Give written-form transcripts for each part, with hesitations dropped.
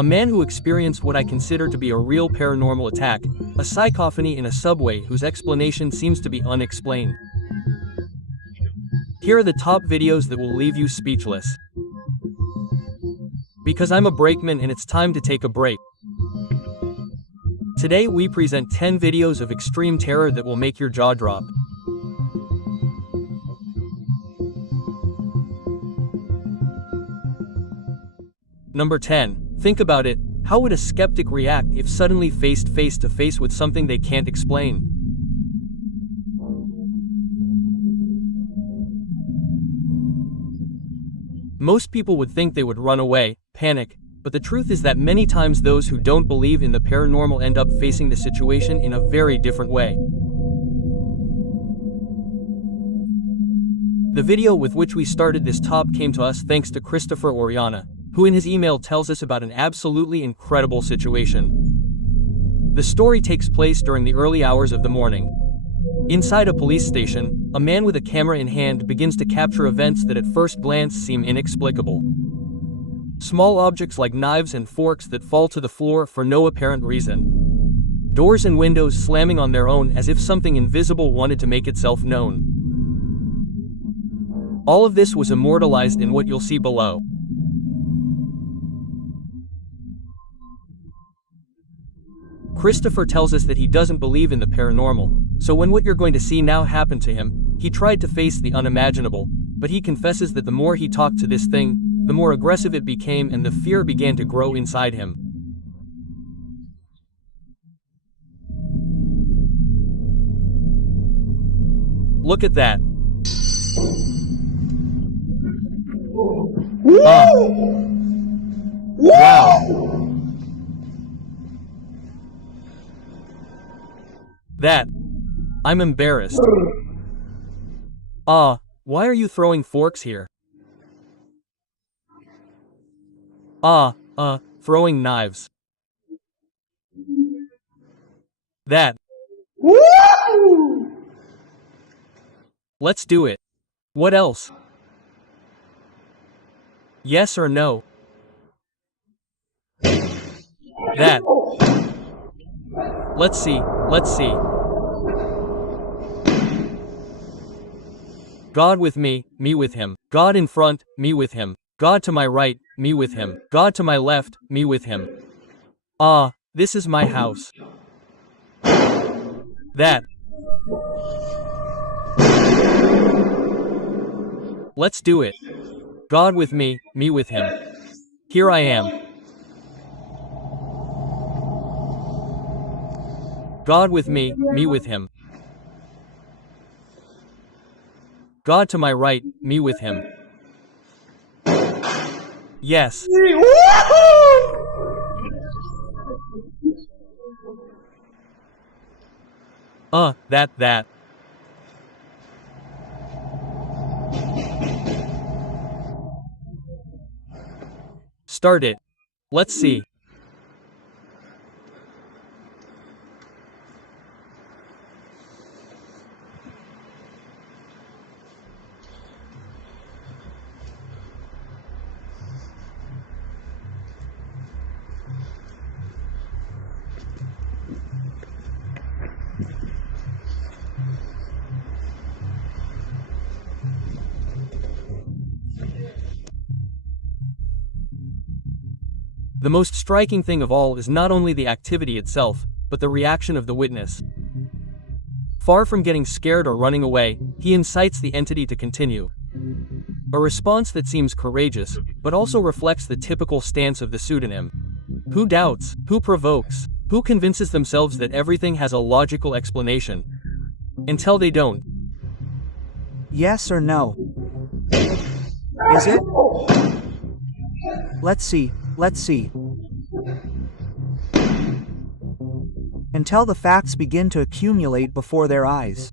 A man who experienced what I consider to be a real paranormal attack, a psychophony in a subway whose explanation seems to be unexplained. Here are the top videos that will leave you speechless. Because I'm a brakeman and it's time to take a break. Today we present 10 videos of extreme terror that will make your jaw drop. Number 10. Think about it. How would a skeptic react if suddenly faced face to face with something they can't explain? Most people would think they would run away, panic, but the truth is that many times those who don't believe in the paranormal end up facing the situation in a very different way. The video with which we started this top came to us thanks to Christopher Oriana, who in his email tells us about an absolutely incredible situation. The story takes place during the early hours of the morning. Inside a police station, a man with a camera in hand begins to capture events that at first glance seem inexplicable. Small objects like knives and forks that fall to the floor for no apparent reason. Doors and windows slamming on their own as if something invisible wanted to make itself known. All of this was immortalized in what you'll see below. Christopher tells us that he doesn't believe in the paranormal, so when what you're going to see now happened to him, he tried to face the unimaginable, but he confesses that the more he talked to this thing, the more aggressive it became and the fear began to grow inside him. Look at that. Wow. That. I'm embarrassed. Why are you throwing forks here? Throwing knives. That. Let's do it. What else? Yes or no? That. Let's see. God with me with him. God in front, me with him. God to my right, me with him. God to my left, me with him. This is my house. That. Let's do it. God with me with him. Here I am. God with me with him. God to my right, me with him. Yes. That. Start it. Let's see. The most striking thing of all is not only the activity itself, but the reaction of the witness. Far from getting scared or running away, he incites the entity to continue. A response that seems courageous, but also reflects the typical stance of the pseudonym. Who doubts? Who provokes? Who convinces themselves that everything has a logical explanation? Until they don't. Yes or no? Is it? Let's see. Until the facts begin to accumulate before their eyes.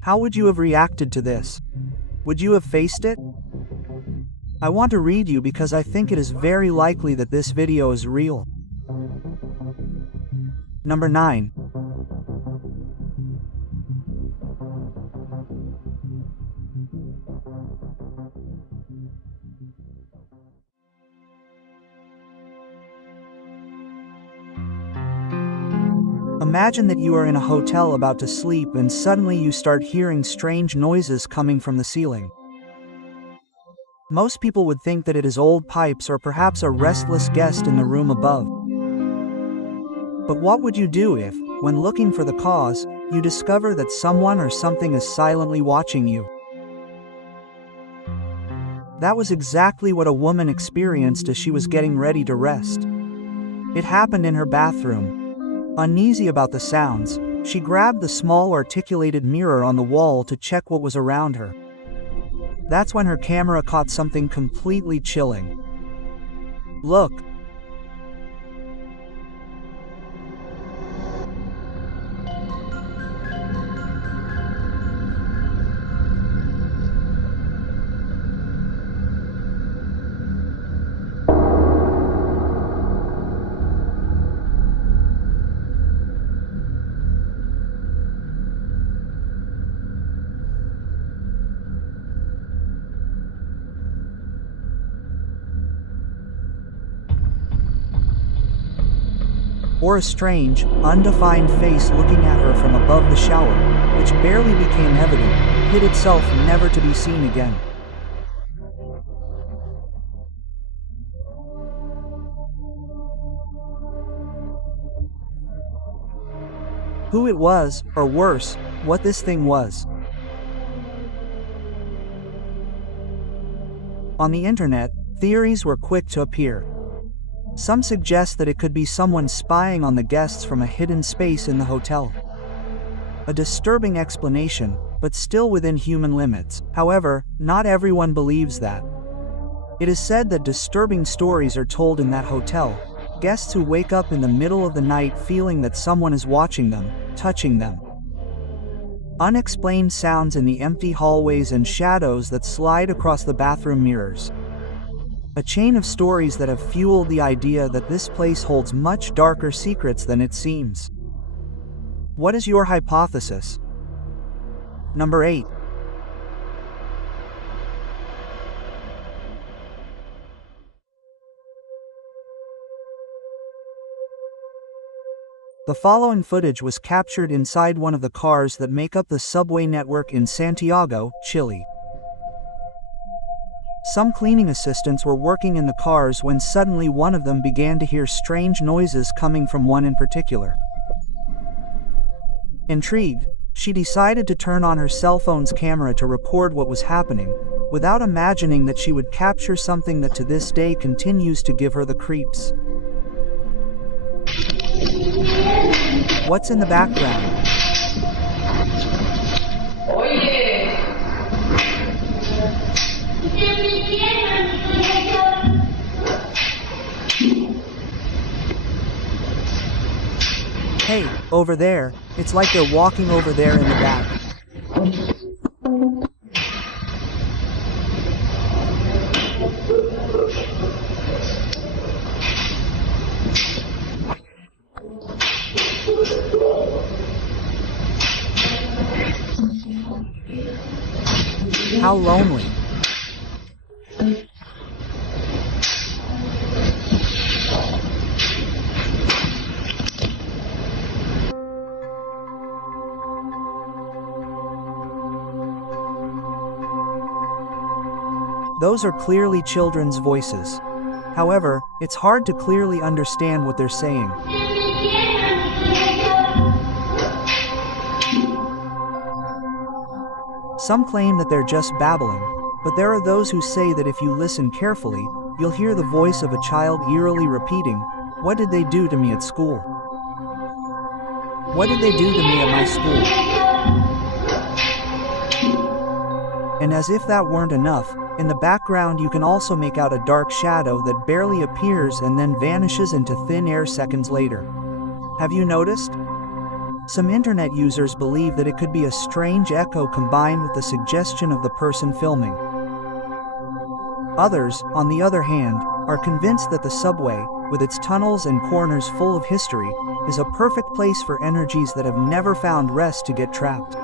How would you have reacted to this? Would you have faced it? I want to read you because I think it is very likely that this video is real. Number 9. Imagine that you are in a hotel about to sleep and suddenly you start hearing strange noises coming from the ceiling. Most people would think that it is old pipes or perhaps a restless guest in the room above. But what would you do if, when looking for the cause, you discover that someone or something is silently watching you? That was exactly what a woman experienced as she was getting ready to rest. It happened in her bathroom. Uneasy about the sounds, she grabbed the small articulated mirror on the wall to check what was around her. That's when her camera caught something completely chilling. Look. Or a strange, undefined face looking at her from above the shower, which barely became evident, hid itself never to be seen again. Who it was, or worse, what this thing was. On the internet, theories were quick to appear. Some suggest that it could be someone spying on the guests from a hidden space in the hotel. A disturbing explanation, but still within human limits. However, not everyone believes that. It is said that disturbing stories are told in that hotel. Guests who wake up in the middle of the night feeling that someone is watching them, touching them. Unexplained sounds in the empty hallways and shadows that slide across the bathroom mirrors. A chain of stories that have fueled the idea that this place holds much darker secrets than it seems. What is your hypothesis? Number 8. The following footage was captured inside one of the cars that make up the subway network in Santiago, Chile. Some cleaning assistants were working in the cars when suddenly one of them began to hear strange noises coming from one in particular. Intrigued, she decided to turn on her cell phone's camera to record what was happening, without imagining that she would capture something that to this day continues to give her the creeps. What's in the background? Hey, over there, it's like they're walking over there in the back. How lonely. Those are clearly children's voices. However, it's hard to clearly understand what they're saying. Some claim that they're just babbling, but there are those who say that if you listen carefully, you'll hear the voice of a child eerily repeating, "What did they do to me at school? What did they do to me at my school?" And as if that weren't enough, in the background you can also make out a dark shadow that barely appears and then vanishes into thin air seconds later. Have you noticed? Some internet users believe that it could be a strange echo combined with the suggestion of the person filming. Others, on the other hand, are convinced that the subway, with its tunnels and corners full of history, is a perfect place for energies that have never found rest to get trapped.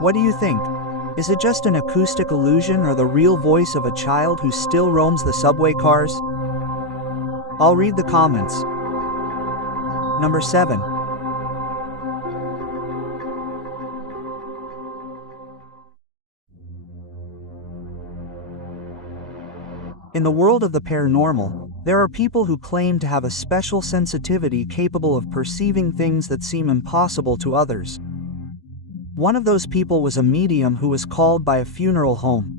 What do you think? Is it just an acoustic illusion or the real voice of a child who still roams the subway cars? I'll read the comments. Number 7. In the world of the paranormal, there are people who claim to have a special sensitivity capable of perceiving things that seem impossible to others. One of those people was a medium who was called by a funeral home.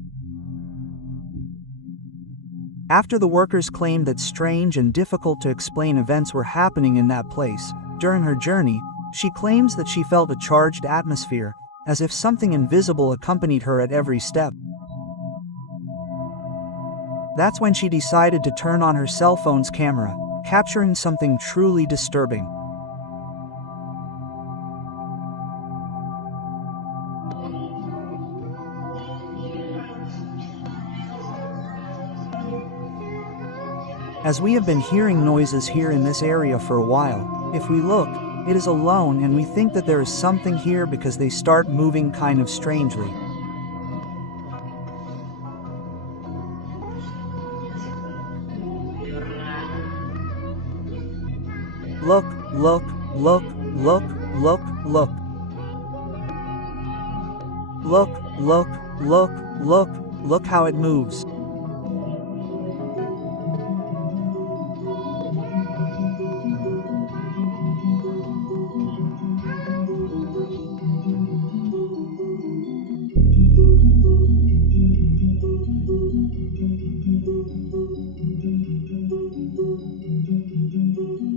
After the workers claimed that strange and difficult to explain events were happening in that place, during her journey, she claims that she felt a charged atmosphere, as if something invisible accompanied her at every step. That's when she decided to turn on her cell phone's camera, capturing something truly disturbing. As we have been hearing noises here in this area for a while, if we look, it is alone and we think that there is something here because they start moving kind of strangely. Look, look, look, look, look, look. Look, look, look, look, look how it moves.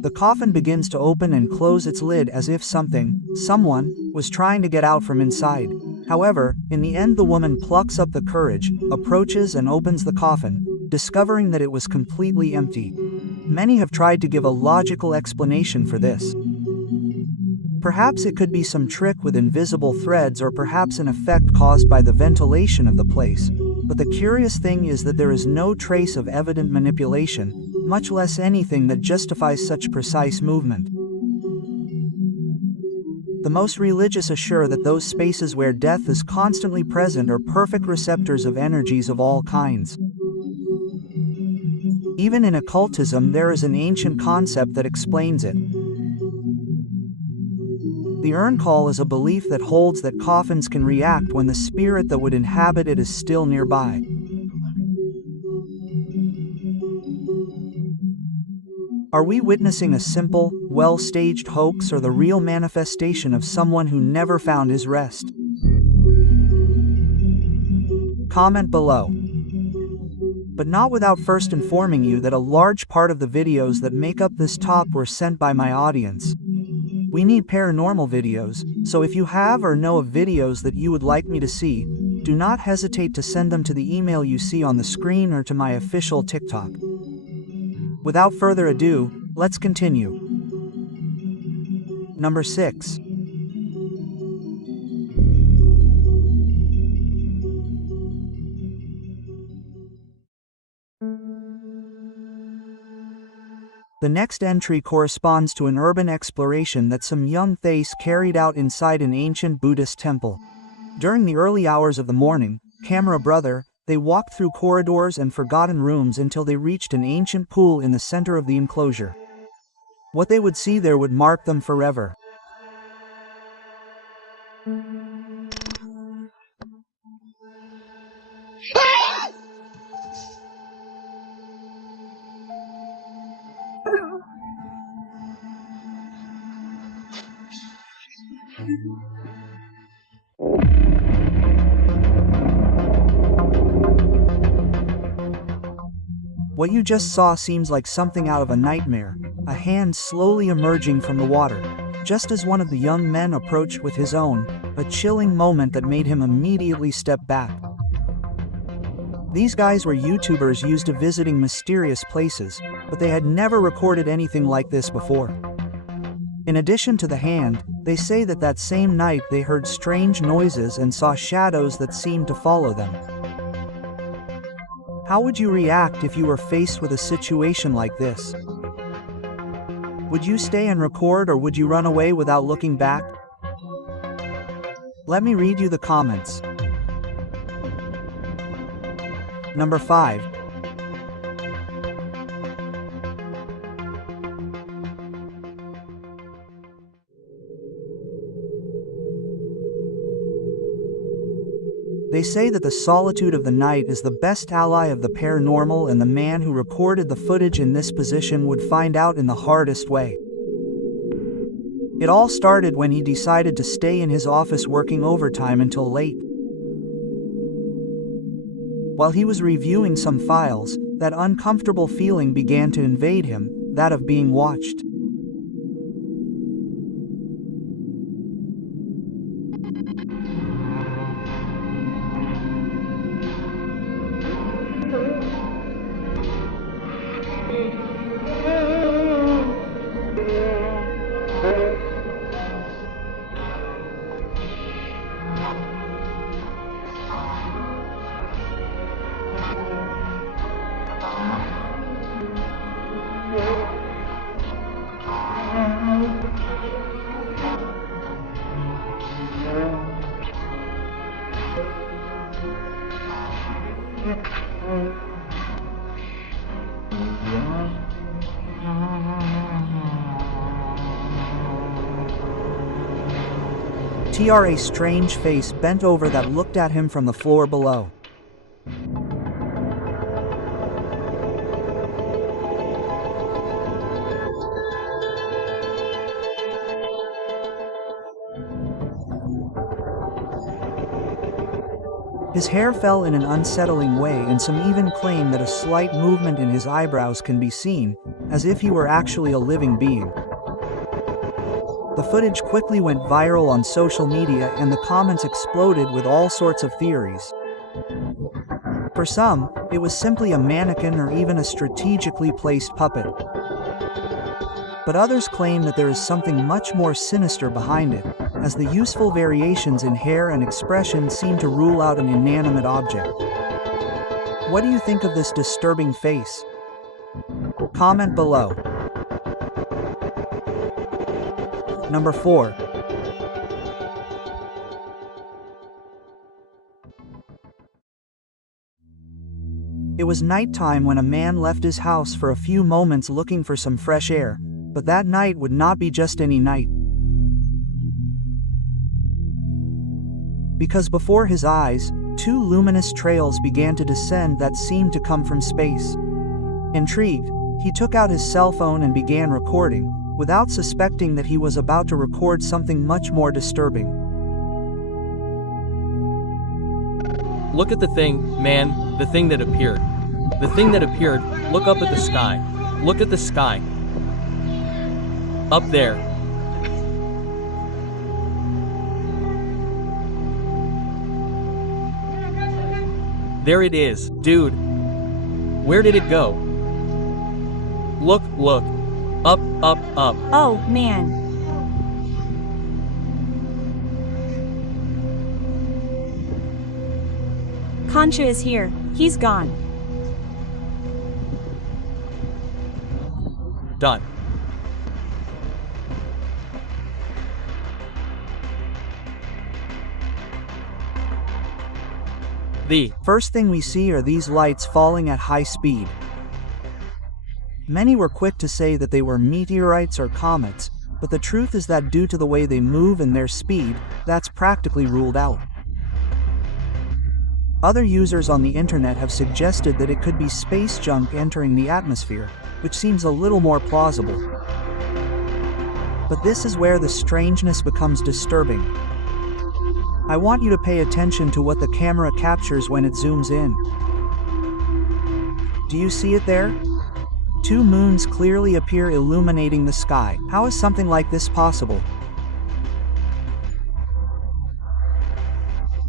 The coffin begins to open and close its lid as if someone, was trying to get out from inside. However, in the end the woman plucks up the courage, approaches and opens the coffin, discovering that it was completely empty. Many have tried to give a logical explanation for this. Perhaps it could be some trick with invisible threads or perhaps an effect caused by the ventilation of the place. But the curious thing is that there is no trace of evident manipulation, much less anything that justifies such precise movement. The most religious assure that those spaces where death is constantly present are perfect receptors of energies of all kinds. Even in occultism there is an ancient concept that explains it. The urn call is a belief that holds that coffins can react when the spirit that would inhabit it is still nearby. Are we witnessing a simple, well-staged hoax or the real manifestation of someone who never found his rest? Comment below. But not without first informing you that a large part of the videos that make up this top were sent by my audience. We need paranormal videos, so if you have or know of videos that you would like me to see, do not hesitate to send them to the email you see on the screen or to my official TikTok. Without further ado, let's continue. Number 6. The next entry corresponds to an urban exploration that some young Thais carried out inside an ancient Buddhist temple. During the early hours of the morning, camera brother, they walked through corridors and forgotten rooms until they reached an ancient pool in the center of the enclosure. What they would see there would mark them forever. What you just saw seems like something out of a nightmare, a hand slowly emerging from the water. Just as one of the young men approached with his own, a chilling moment that made him immediately step back. These guys were YouTubers used to visiting mysterious places, but they had never recorded anything like this before. In addition to the hand, they say that that same night they heard strange noises and saw shadows that seemed to follow them. How would you react if you were faced with a situation like this? Would you stay and record or would you run away without looking back? Let me read you the comments. Number 5. . They say that the solitude of the night is the best ally of the paranormal, and the man who recorded the footage in this position would find out in the hardest way. It all started when he decided to stay in his office working overtime until late. While he was reviewing some files, that uncomfortable feeling began to invade him, that of being watched. A strange face bent over that looked at him from the floor below. His hair fell in an unsettling way, and some even claim that a slight movement in his eyebrows can be seen, as if he were actually a living being. The footage quickly went viral on social media, and the comments exploded with all sorts of theories. For some, it was simply a mannequin or even a strategically placed puppet. But others claim that there is something much more sinister behind it, as the useful variations in hair and expression seem to rule out an inanimate object. What do you think of this disturbing face? Comment below. Number 4. It was nighttime when a man left his house for a few moments looking for some fresh air, but that night would not be just any night. Because before his eyes, 2 luminous trails began to descend that seemed to come from space. Intrigued, he took out his cell phone and began recording, without suspecting that he was about to record something much more disturbing. Look at the thing, man, the thing that appeared. The thing that appeared, look up at the sky. Look at the sky. Up there. There it is, dude. Where did it go? Look, look. Up, up, up. Oh, man. Concha is here. He's gone. Done. The first thing we see are these lights falling at high speed. Many were quick to say that they were meteorites or comets, but the truth is that due to the way they move and their speed, that's practically ruled out. Other users on the internet have suggested that it could be space junk entering the atmosphere, which seems a little more plausible. But this is where the strangeness becomes disturbing. I want you to pay attention to what the camera captures when it zooms in. Do you see it there? 2 moons clearly appear illuminating the sky. How is something like this possible?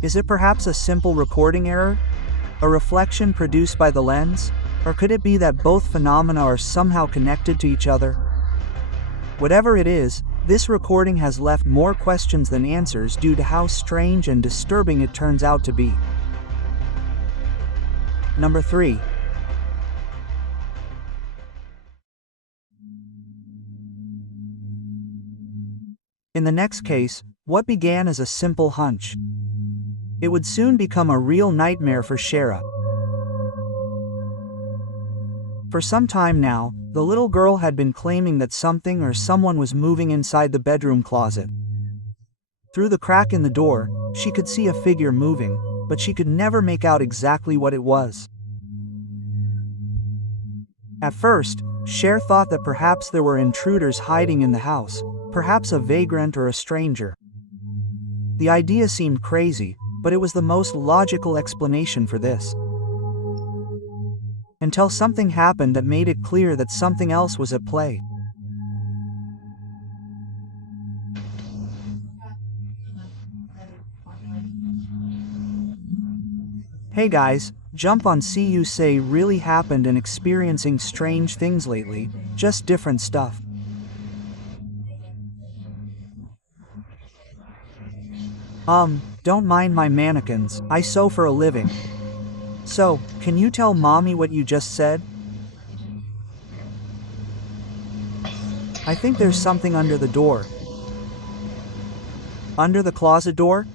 Is it perhaps a simple recording error? A reflection produced by the lens? Or could it be that both phenomena are somehow connected to each other? Whatever it is, this recording has left more questions than answers due to how strange and disturbing it turns out to be. Number 3. In the next case, what began as a simple hunch, it would soon become a real nightmare for Shara. For some time now, the little girl had been claiming that something or someone was moving inside the bedroom closet. Through the crack in the door, she could see a figure moving, but she could never make out exactly what it was. At first, Cher thought that perhaps there were intruders hiding in the house, perhaps a vagrant or a stranger. The idea seemed crazy, but it was the most logical explanation for this. Until something happened that made it clear that something else was at play. Hey guys, jump on. See you say really happened and experiencing strange things lately, just different stuff. Don't mind my mannequins, I sew for a living. So, can you tell mommy what you just said? I think there's something under the door. Under the closet door?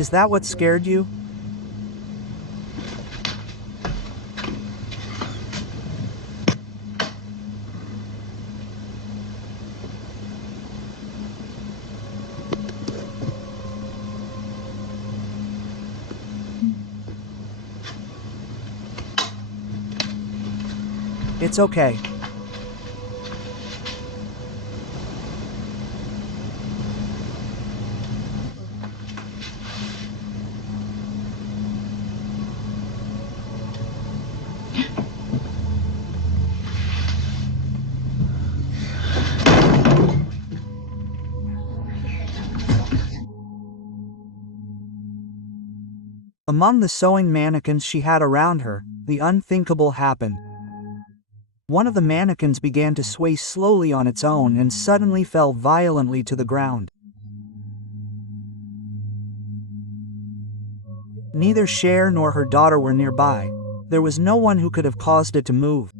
Is that what scared you? It's okay. Among the sewing mannequins she had around her, the unthinkable happened. One of the mannequins began to sway slowly on its own and suddenly fell violently to the ground. Neither Cher nor her daughter were nearby. There was no one who could have caused it to move.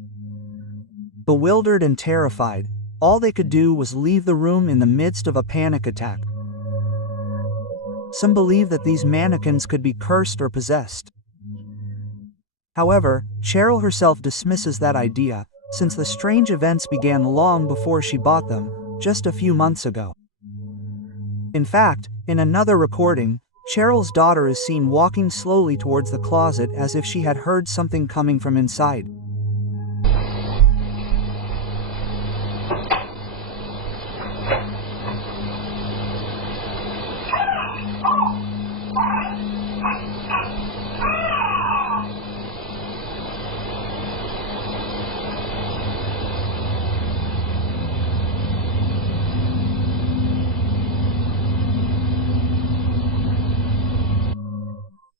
Bewildered and terrified, all they could do was leave the room in the midst of a panic attack. Some believe that these mannequins could be cursed or possessed. However, Cheryl herself dismisses that idea, since the strange events began long before she bought them, just a few months ago. In fact, in another recording, Cheryl's daughter is seen walking slowly towards the closet as if she had heard something coming from inside.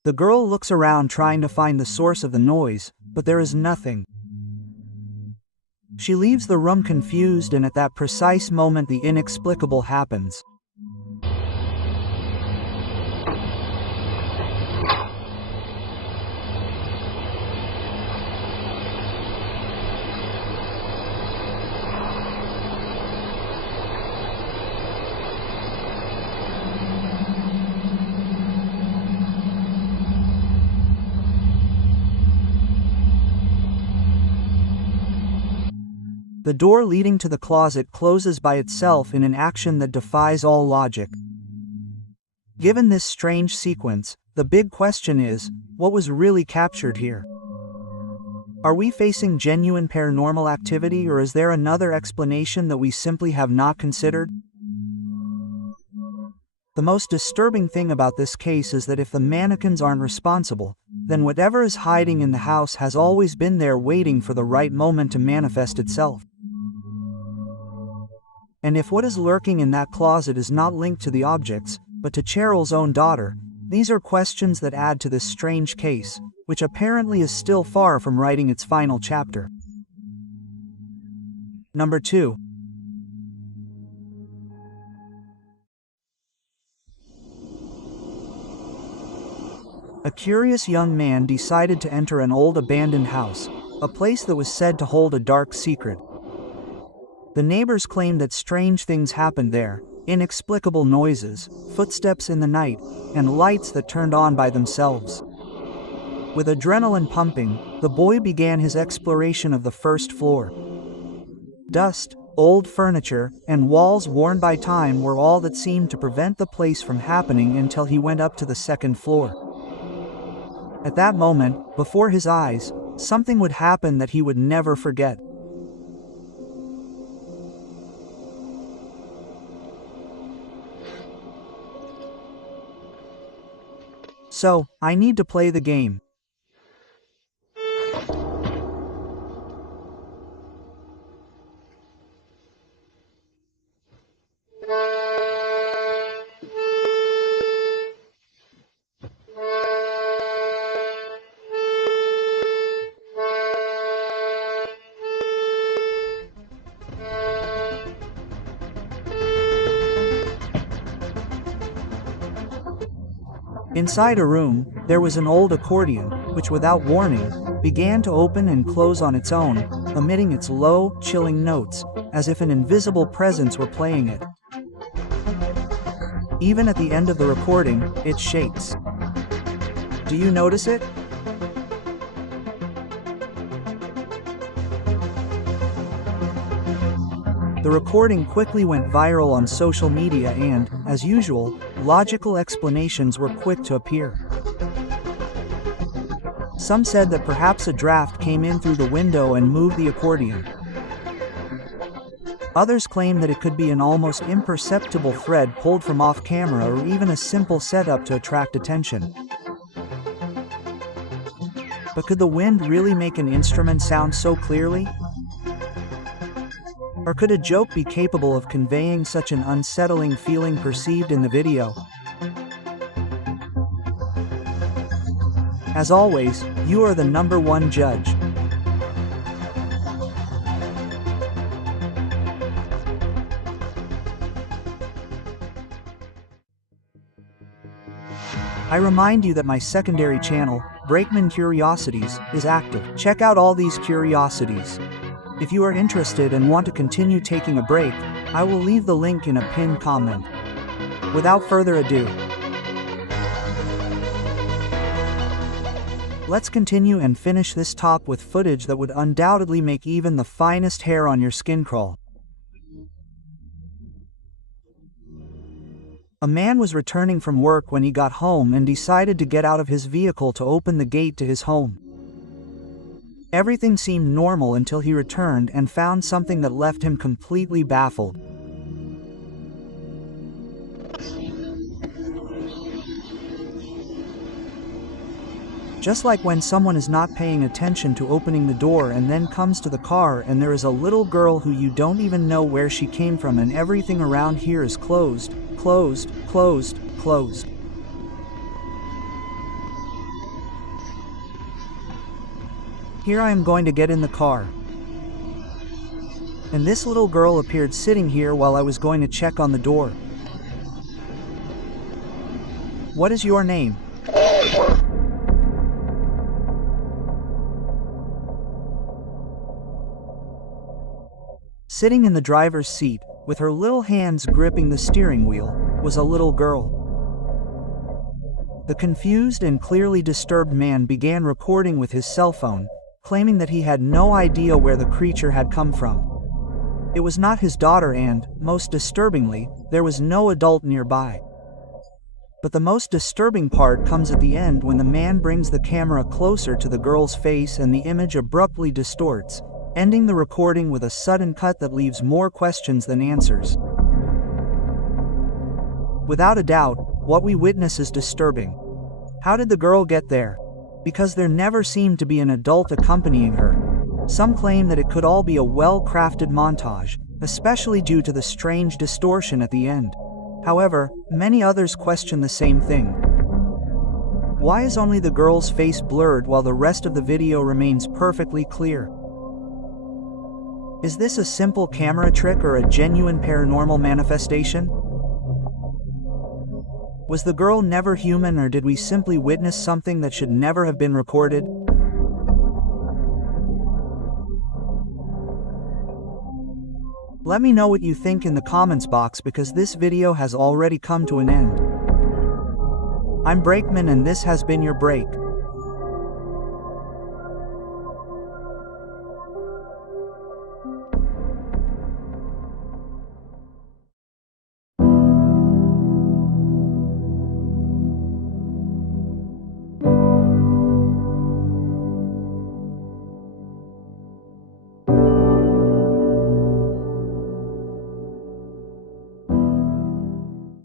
The girl looks around trying to find the source of the noise, but there is nothing. She leaves the room confused, and at that precise moment the inexplicable happens. The door leading to the closet closes by itself in an action that defies all logic. Given this strange sequence, the big question is, what was really captured here? Are we facing genuine paranormal activity, or is there another explanation that we simply have not considered? The most disturbing thing about this case is that if the mannequins aren't responsible, then whatever is hiding in the house has always been there waiting for the right moment to manifest itself. And if what is lurking in that closet is not linked to the objects, but to Cheryl's own daughter, these are questions that add to this strange case, which apparently is still far from writing its final chapter. Number 2. A curious young man decided to enter an old abandoned house, a place that was said to hold a dark secret. The neighbors claimed that strange things happened there, inexplicable noises, footsteps in the night, and lights that turned on by themselves. With adrenaline pumping, the boy began his exploration of the first floor. Dust, old furniture, and walls worn by time were all that seemed to prevent the place from happening until he went up to the second floor. At that moment, before his eyes, something would happen that he would never forget. So, I need to play the game. Inside a room, there was an old accordion, which without warning, began to open and close on its own, emitting its low, chilling notes, as if an invisible presence were playing it. Even at the end of the recording, it shakes. Do you notice it? The recording quickly went viral on social media and, as usual, logical explanations were quick to appear. Some said that perhaps a draft came in through the window and moved the accordion. Others claimed that it could be an almost imperceptible thread pulled from off camera or even a simple setup to attract attention. But could the wind really make an instrument sound so clearly? Or could a joke be capable of conveying such an unsettling feeling perceived in the video? As always, you are the #1 judge. I remind you that my secondary channel, Brakeman Curiosities, is active. Check out all these curiosities. If you are interested and want to continue taking a break, I will leave the link in a pinned comment. Without further ado, let's continue and finish this top with footage that would undoubtedly make even the finest hair on your skin crawl. A man was returning from work when he got home and decided to get out of his vehicle to open the gate to his home. Everything seemed normal until he returned and found something that left him completely baffled. Just like when someone is not paying attention to opening the door and then comes to the car and there is a little girl who you don't even know where she came from and everything around here is closed, closed, closed, closed. Here I am going to get in the car. And this little girl appeared sitting here while I was going to check on the door. What is your name? Sitting in the driver's seat, with her little hands gripping the steering wheel, was a little girl. The confused and clearly disturbed man began recording with his cell phone, claiming that he had no idea where the creature had come from. It was not his daughter and, most disturbingly, there was no adult nearby. But the most disturbing part comes at the end when the man brings the camera closer to the girl's face and the image abruptly distorts, ending the recording with a sudden cut that leaves more questions than answers. Without a doubt, what we witness is disturbing. How did the girl get there? Because there never seemed to be an adult accompanying her. Some claim that it could all be a well-crafted montage, especially due to the strange distortion at the end. However, many others question the same thing. Why is only the girl's face blurred while the rest of the video remains perfectly clear? Is this a simple camera trick or a genuine paranormal manifestation? Was the girl never human, or did we simply witness something that should never have been recorded? Let me know what you think in the comments box because this video has already come to an end. I'm Brakeman and this has been your break.